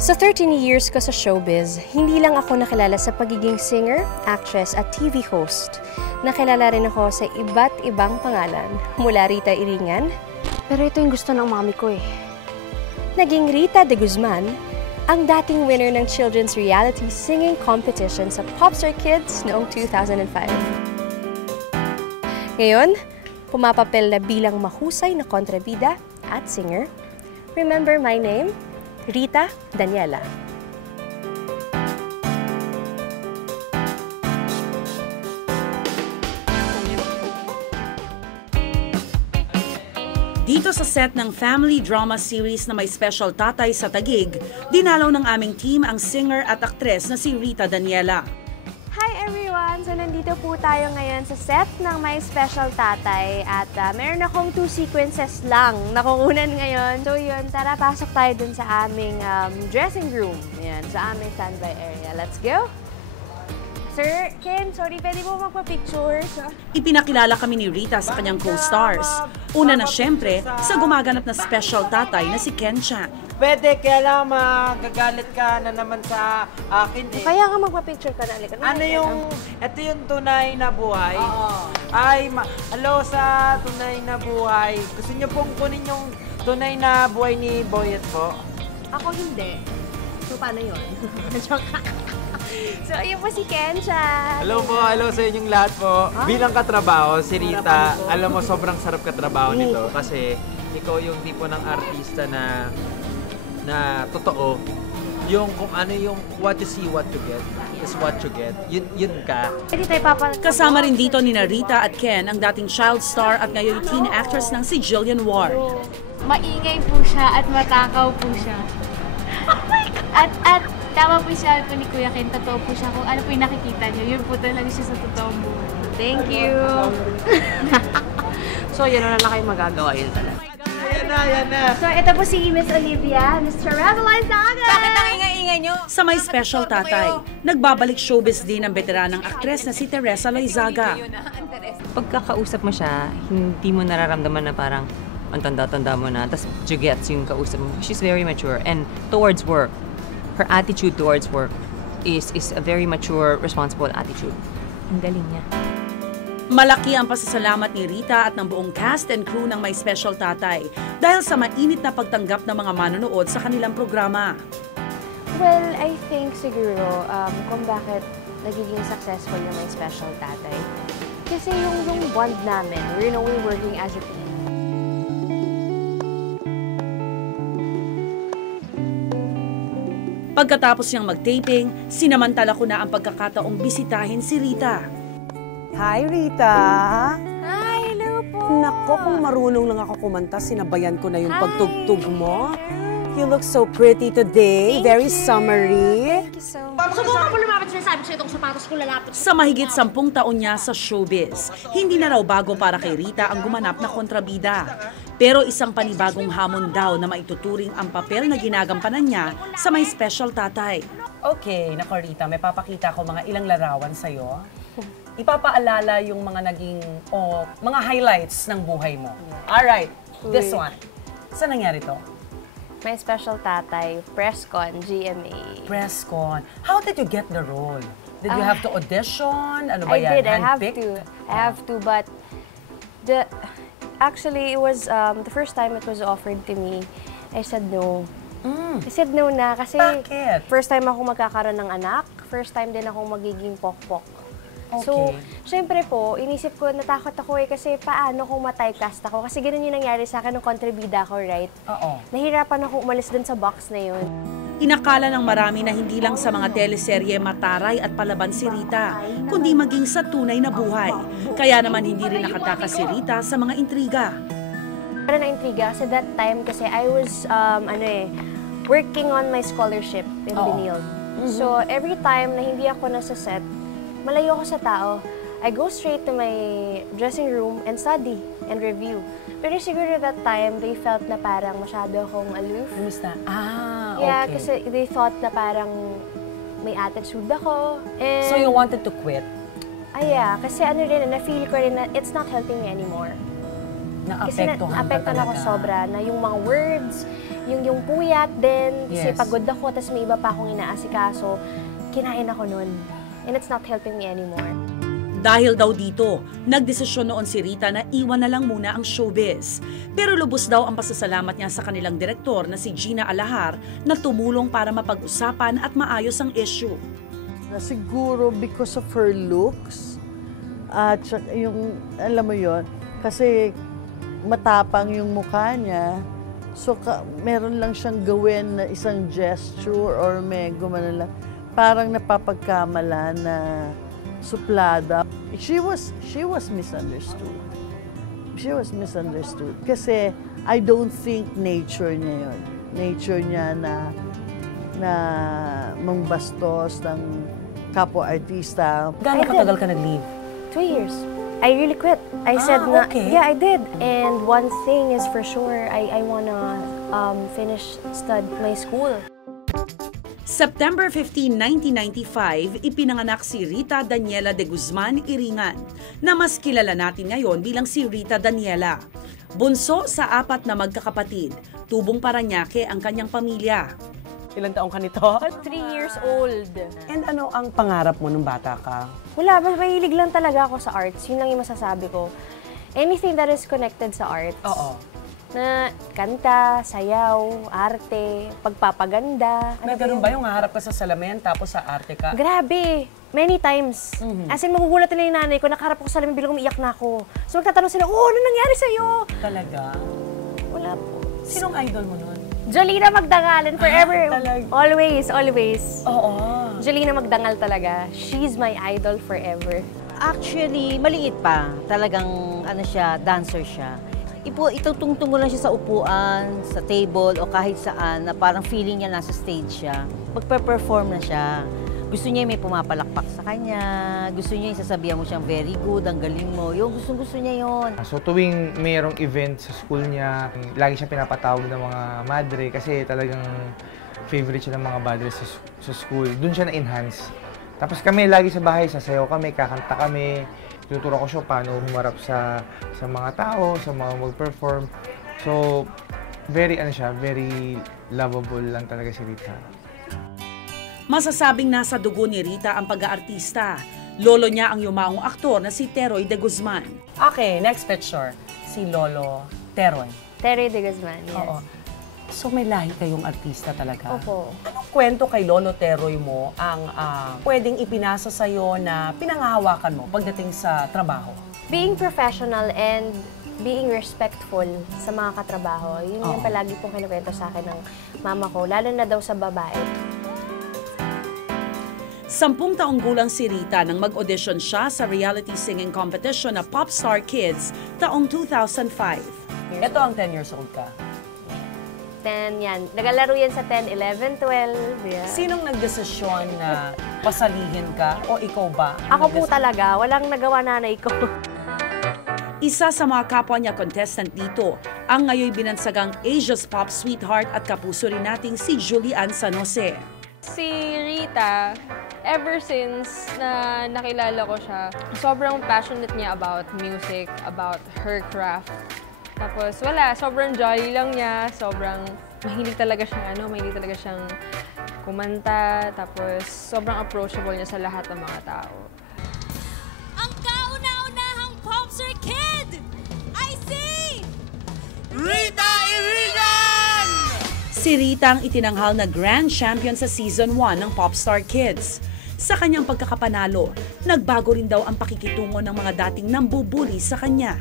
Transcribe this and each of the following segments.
Sa 13 years ko sa showbiz, hindi lang ako nakilala sa pagiging singer, actress at TV host. Nakilala rin ako sa iba't ibang pangalan, mula Rita Iringan. Pero ito yung gusto ng mami ko eh. Naging Rita de Guzman, ang dating winner ng children's reality singing competition sa Popstar Kids noong 2005. Ngayon, pumapapel na bilang mahusay na kontrabida at singer. Remember my name? Rita Daniela. Dito sa set ng family drama series na may special tatay sa Taguig, dinalaw ng aming team ang singer at aktres na si Rita Daniela. Hi everyone! So nandito po tayo ngayon sa set ng My Special Tatay at meron akong 2 sequences lang na kukunan ngayon. So yun, tara pasok tayo dun sa aming dressing room. Yan, sa aming standby area. Let's go! Sir, Ken, sorry, pwede po magpa-picture? Ipinakilala kami ni Rita sa kanyang co-stars. Una na syempre sa gumaganap na special tatay na si Ken Chan. Pwede, kaya lang magagalit ka na naman sa akin eh. Kaya nga magpa-picture ka na. Ano yung, ito yung tunay na buhay? Ay, hello sa tunay na buhay. Gusto niyo pong kunin yung tunay na buhay ni Boyet po? Ako hindi. So, paano yun? So, ayun po si Ken Chan. Hello po, hello sa inyong lahat po. Bilang katrabaho, si Rita, alam mo, sobrang sarap katrabaho nito kasi ikaw yung tipo ng artista na totoo. Yung kung ano yung what you see, what you get is what you get. Yun ka. Kasama rin dito ni Rita at Ken ang dating child star at ngayon teen actress ng si Jillian Ward. Maingay po siya at matakaw po siya. At tama po siya po ni Kuya Ken, totoo po siya kung ano po yung nakikita niyo. Yun po talaga siya sa totoong buhay. Thank you! So, yun na lang kayo magagawa yun talaga. Yan na. So, ito po si Miss Olivia, Miss Travelers Daga! Bakit ang ingay-ingay nyo? Sa may special tatay, nagbabalik showbiz din ang veteranang aktres na si Teresa Loizaga. Pagkakausap mo siya, hindi mo nararamdaman na parang ang tanda-tanda mo na, tapos gets yung kausap mo. She's very mature and towards work. Her attitude towards work is a very mature, responsible attitude. Ang galing niya. Malaki ang pasasalamat ni Rita at ng buong cast and crew ng May Special Tatay dahil sa mainit na pagtanggap ng mga manonood sa kanilang programa. Well, I think siguro kung bakit nagiging successful yung My Special Tatay. Kasi yung bond namin, we're working as a team. Pagkatapos niyang mag-taping, sinamantala ko na ang pagkakataong bisitahin si Rita. Hi, Rita! Hi, hello po! Nako, kung marunong lang ako kumanta, sinabayan ko na yung pagtugtog mo. You look so pretty today. Very summery. Thank you so much. Subukan mo lumapit, sinasabi ko sa itong sapatos ko lalapit. Sa mahigit 10 taon niya sa showbiz, hindi na raw bago para kay Rita ang gumanap na kontrabida. Pero isang panibagong hamon daw na maituturing ang papel na ginagampanan niya sa May Special Tatay. Okay, nako Rita, may papakita ko mga ilang larawan sa'yo. Ipapaalala yung mga naging, mga highlights ng buhay mo. Alright, this one. Saan nangyari to? My Special Tatay, Presscon, GMA. Presscon. How did you get the role? Did you have to audition? Ano ba I yan? did, I have Handpicked? to. I have to, but actually, it was the first time it was offered to me, I said no. I said no na kasi Bakit? first time ako magkakaroon ng anak, first time din akong magiging pokpok. Okay. So, syempre po, inisip ko, natakot ako kasi paano kung ma-typecast ako? Kasi ganun yung nangyari sa akin nung kontrabida ako, right? Oo. Nahirapan ako umalis dun sa box na yun. Inakala ng marami na hindi lang sa mga teleserye mataray at palaban si Rita, kundi maging sa tunay na buhay. Kaya naman hindi rin nakatakas si Rita sa mga intriga. Para na-intriga kasi that time kasi I was working on my scholarship in Benil. So every time na hindi ako nasa set, malayo ako sa tao, I go straight to my dressing room and study and review. Pero siguro that time, they felt na parang masyado akong aloof. Kumusta? Okay. Yeah, kasi they thought na parang may attitude ako. And So you wanted to quit? yeah, kasi ano rin, na-feel ko rin na it's not helping me anymore. Naapektuhan ka naapektuhan ako talaga. sobra na yung mga words, yung puyat din, kasi Yes. pagod ako, tapos may iba pa akong inaasikaso, kinain ako nun. And it's not helping me anymore. Dahil daw dito, nagdesisyon noon si Rita na iwan na lang muna ang showbiz. Pero lubos daw ang pasasalamat niya sa kanilang direktor na si Gina Alahar na tumulong para mapag-usapan at maayos ang issue. Na siguro because of her looks, at yung, alam mo yon, kasi matapang yung mukha niya, so meron lang siyang gawin na isang gesture or may gumana lang, parang napapagkamala na suplada. She was misunderstood. She was misunderstood. Kasi I don't think nature niya yun. Nature niya na mangbastos ng kapwa-artista. Gano'ng katagal ka nag-leave? 2 years. I really quit. I said na, okay. yeah, I did. And one thing is for sure, I wanna finish my school. September 15, 1995, ipinanganak si Rita Daniela de Guzman Iringan, na mas kilala natin ngayon bilang si Rita Daniela. Bunso sa 4 na magkakapatid, tubong Parañaque ang kanyang pamilya. Ilang taong ka nito? 3 years old. And ano ang pangarap mo nung bata ka? Wala, mahilig lang talaga ako sa arts. Yun lang yung masasabi ko. Anything that is connected sa arts. Oo. Na kanta, sayaw, arte, pagpapaganda. May ganun ba yung haharap ka sa salamin tapos sa arte ka? Grabe! Many times. As in, magugulat na yung nanay ko, nakaharap ako sa salamin, bilang umiyak na ako. So magtatanong sila, oh, ano nangyari sa'yo? Talaga? Wala po. Sinong idol mo nun? Jolina Magdangal, and forever. talaga? Always, always. Oo. Jolina Magdangal talaga. She's my idol forever. Actually, maliit pa. Talagang, ano siya, dancer siya. Itutungtong mo lang siya sa upuan, sa table, o kahit saan, na parang feeling niya nasa stage siya. Magpe-perform na siya. Gusto niya may pumapalakpak sa kanya. Gusto niya yung sasabihan mo siyang very good, ang galing mo. Yung gusto niya yon. So tuwing mayroong event sa school niya, lagi siya pinapatawag ng mga madre kasi talagang favorite siya ng mga madre sa school. Doon siya na-enhance. Tapos kami lagi sa bahay, sasayaw kami, kakanta kami. Tuturo ko siya paano humarap sa mga tao, sa mga mag-perform. So, very lovable lang talaga si Rita. Masasabing nasa dugo ni Rita ang pag-aartista. Lolo niya ang yumaong aktor na si Teroy de Guzman. Okay, next picture. Si Lolo Teroy. Terry de Guzman, yes. Oo. So may lahi kayong artista talaga? Opo. Anong kwento kay Lolo Teroy mo ang pwedeng ipinasa sa'yo na pinanghahawakan mo pagdating sa trabaho? Being professional and being respectful sa mga katrabaho, yun yung palagi pong kinukwento sa akin ng mama ko, lalo na daw sa babae. 10 taong gulang si Rita nang mag-audition siya sa reality singing competition na Popstar Kids taong 2005. Ito ang 10 years old ka. 10, yan. Nagalaro yan sa 10, 11, 12. Yeah. Sinong nagdesisyon na pasalihin ka o ikaw ba? Ako po talaga, walang nagawa nanay ko. Isa sa mga kapwa niya contestant dito, ang ngayon binansagang Asia's Pop Sweetheart at kapuso rin nating si Julian San Jose. Si Rita, ever since na nakilala ko siya, sobrang passionate niya about music, about her craft. Tapos wala, sobrang jolly lang niya, sobrang mahilig talaga siyang kumanta, tapos sobrang approachable niya sa lahat ng mga tao. Ang kauna-unahang Popstar Kid, I see Rita Iringan! Si Rita ang itinanghal na Grand Champion sa Season 1 ng Popstar Kids. Sa kanyang pagkakapanalo, nagbago rin daw ang pakikitungo ng mga dating nambubuli sa kanya.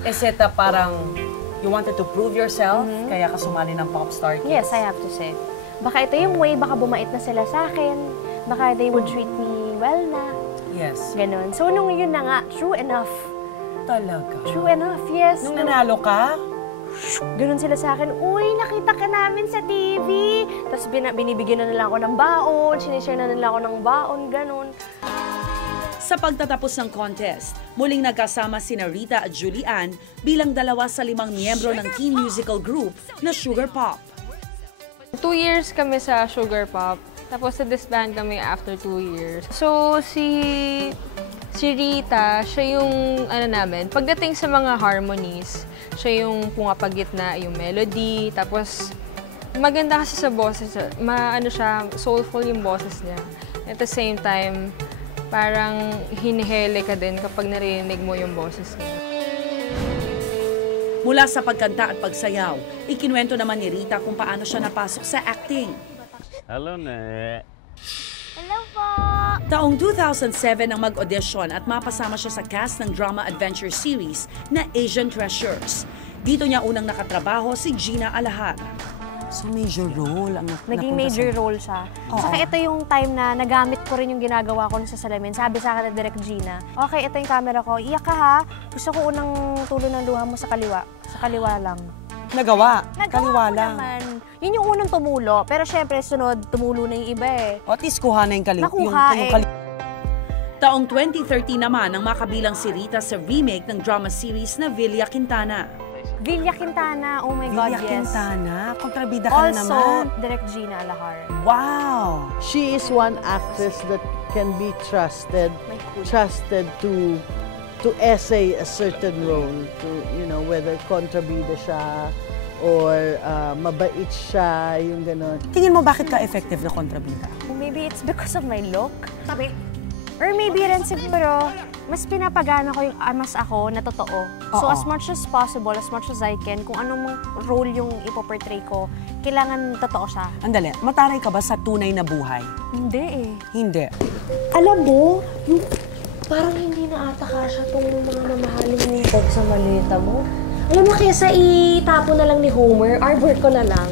Eseta parang you wanted to prove yourself, kaya ka sumali ng Popstar Kids? Yes, I have to say. Baka ito yung way, baka bumait na sila sa akin. Baka they would treat me well na. Yes. Ganon. So, nung yun na nga, true enough. Talaga? True enough, yes. Nung nanalo ka? Ganon sila sa akin, uy, nakita ka namin sa TV. Tapos binibigyan na nila ako ng baon, sinishare na nila ako ng baon, ganon. Sa pagtatapos ng contest, muling nagkasama sina Rita at Julian bilang 2 sa 5 miyembro ng teen musical group na Sugar Pop. 2 years kami sa Sugar Pop, tapos sa disband kami after 2 years. So, si Si Rita, siya yung, pagdating sa mga harmonies, siya yung pumapagitna yung melody, tapos maganda kasi sa boses, soulful yung boses niya. At the same time, parang hinihele ka din kapag narinig mo yung boses niya. Mula sa pagkanta at pagsayaw, ikinuwento naman ni Rita kung paano siya napasok sa acting. Hello, ne. Hello po! Taong 2007 ang mag-audition at mapasama siya sa cast ng drama adventure series na Asian Treasures. Dito niya unang nakatrabaho si Gina Alahar. So major role ang naging major role siya. Saka ito yung time na nagamit ko rin yung ginagawa ko sa salamin. Sabi sa akin na Direk Gina, okay, ito yung camera ko. Iyak ka ha. Gusto ko unang tulo ng luha mo sa kaliwa. Sa kaliwa lang. Nagawa ko naman. Yun yung unang tumulo. Pero syempre, sunod, tumulo na yung iba eh. O at least kuha na yung kaliwa. Nakuha Taong 2013 naman ang makabilang si Rita sa remake ng drama series na Villa Quintana. Villa Quintana, oh my God, Villa yes. Quintana, kontrabida ka naman. Also, Direk Gina Alahar. Wow! She is one actress that can be trusted to essay a certain role, to whether kontrabida siya or mabait siya, yung gano'n. Tingin mo bakit ka effective na kontrabida? Maybe it's because of my look. Or maybe rin siguro, mas pinapagana ko yung mas ako na totoo. So as much as possible, as much as I can, kung anong role yung ipoportray ko, kailangan totoo siya. Andali, mataray ka ba sa tunay na buhay? Hindi eh. Hindi. Alam mo, parang hindi na ata kasya itong mga mamahaling nipog sa malita mo. Alam mo, kesa itapo na lang ni Homer, arbor ko na lang.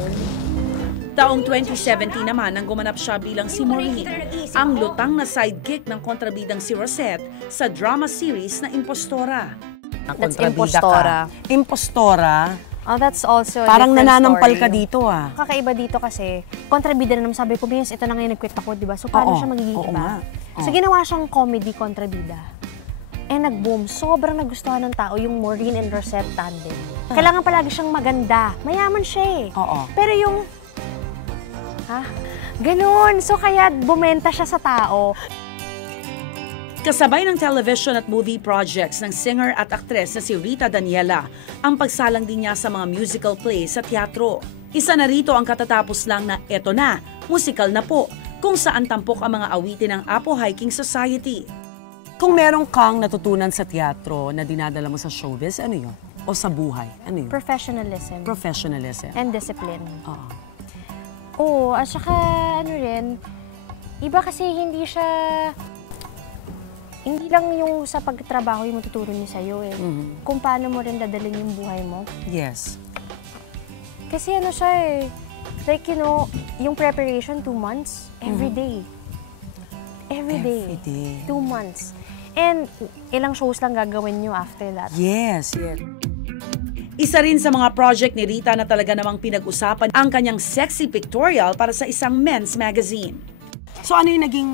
Taong 2017 naman nang gumanap siya bilang si Maureen, ang lutang na sidekick ng kontrabidang si Rosette sa drama series na Impostora. That's Impostora. Impostora? Oh, that's also parang nananampal story. Ka dito ah. Kakaiba dito kasi, kontrabida na naman sabi ko, Vince, ito na ngayon nag-quit ako, di ba? So paano siya magiging iba? So ginawa siyang comedy kontrabida. Nag-boom. Sobrang nagustuhan ng tao yung Maureen and Rosette tandem. Kailangan palagi siyang maganda. Mayaman siya eh. Pero yung ganun. So kaya bumenta siya sa tao. Kasabay ng television at movie projects ng singer at aktres na si Rita Daniela, ang pagsalang din niya sa mga musical plays sa teatro. Isa na rito ang katatapos lang na Eto Na, musical na po, kung saan tampok ang mga awitin ng Apo Hiking Society. Kung meron kang natutunan sa teatro na dinadala mo sa showbiz, ano yun? O sa buhay? Ano yun? Professionalism. Professionalism. And discipline. Oo, at saka iba kasi hindi lang yung sa pagtrabaho yung matuturo niya sa'yo eh. Kung paano mo rin dadalhin yung buhay mo. Yes. Kasi siya eh, like yung preparation 2 months, every day. Every day. 2 months. And ilang shows lang gagawin nyo after that. Yes. Isa rin sa mga project ni Rita na talaga namang pinag-usapan ang kanyang sexy pictorial para sa isang men's magazine. So ano yung naging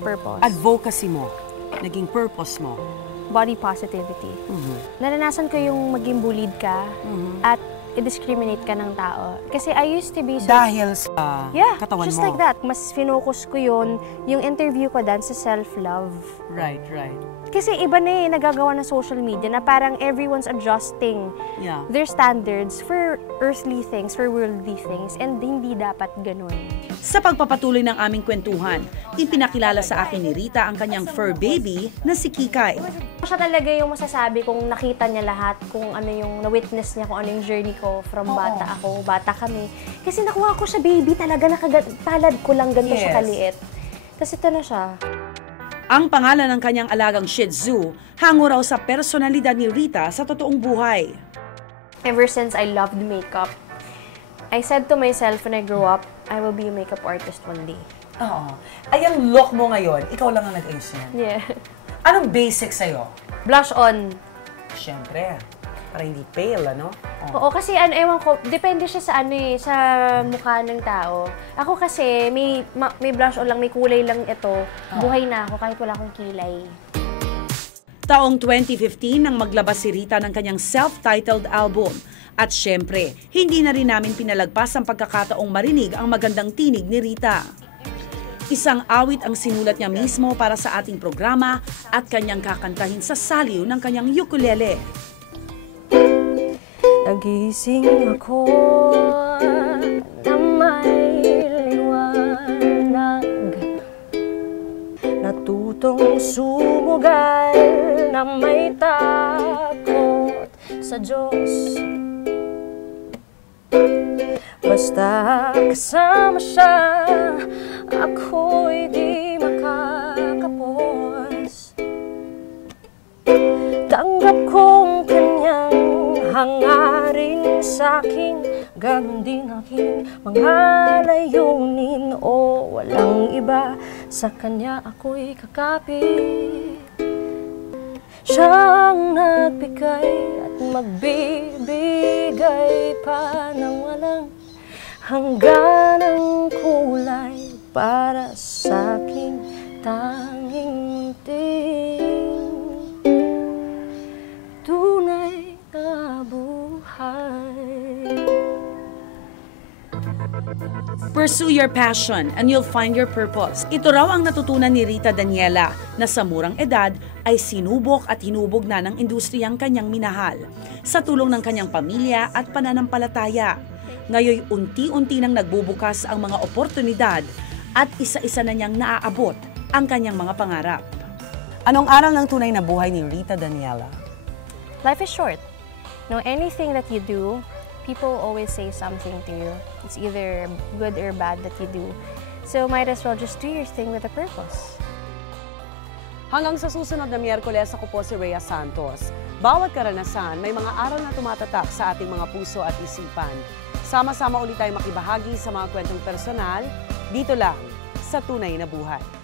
purpose? Advocacy mo? Naging purpose mo? Body positivity. Naranasan ko yung maging bullied ka at i-discriminate ka ng tao. Kasi I used to be dahil sa katawan mo? Just like that. Mas finocus ko yun, yung interview ko dan sa self-love. Right. Kasi iba na nagagawa ng social media na parang everyone's adjusting their standards for earthly things, for worldly things, and hindi dapat ganun. Sa pagpapatuloy ng aming kwentuhan, ipinakilala sa akin ni Rita ang kanyang fur baby na si Kikay. Siya talaga yung masasabi kung nakita niya lahat, kung ano yung na-witness niya, kung ano yung journey ko from bata ako, bata kami. Kasi nakuha ko siya baby talaga, palad ko lang ganito siya kaliit. Tapos ito na siya. Ang pangalan ng kanyang alagang Shih Tzu, hango raw sa personalidad ni Rita sa totoong buhay. Ever since I loved makeup, I said to myself when I grow up, I will be a makeup artist one day. Ay, ang look mo ngayon, ikaw lang ang nag-ayos yan. Yeah. Anong basic sa'yo? Blush on. Siyempre. Para hindi pale, ano? Oo, kasi ewan ko, depende siya sa sa mukha ng tao. Ako kasi, may blush on lang, may kulay lang ito. Buhay na ako kahit wala akong kilay. Taong 2015 nang maglabas si Rita ng kanyang self-titled album. At syempre, hindi na rin namin pinalagpas ang pagkakataong marinig ang magandang tinig ni Rita. Isang awit ang sinulat niya mismo para sa ating programa at kanyang kakantahin sa saliw ng kanyang ukulele. Nagising ako na may liwanag, natutong sumugal na may takot sa Diyos. Basta kasama siya, ako'y di makakapos. Tanggap kong kanyang hangarin sa'kin, gano'n din aking mga layunin. O walang iba, sa kanya ako'y kakapit. Siyang nagbigay at magbibigay pa ng walang hangganang kulay para sa'king tanging ting tunay na buhay. Pursue your passion and you'll find your purpose. Ito raw ang natutunan ni Rita Daniela na sa murang edad ay sinubok at hinubog na ng industriyang kanyang minahal sa tulong ng kanyang pamilya at pananampalataya. Ngayon unti-unti nang nagbubukas ang mga oportunidad at isa-isa na niyang naaabot ang kanyang mga pangarap. Anong aral ng tunay na buhay ni Rita Daniela? Life is short. No, anything that you do, people always say something to you. It's either good or bad that you do. So might as well just do your thing with a purpose. Hanggang sa susunod na Miyerkules, ako po si Rhea Santos. Bawat karanasan, may mga aral na tumatatak sa ating mga puso at isipan. Sama-sama ulit tayo makibahagi sa mga kwentong personal, dito lang sa Tunay na Buhay.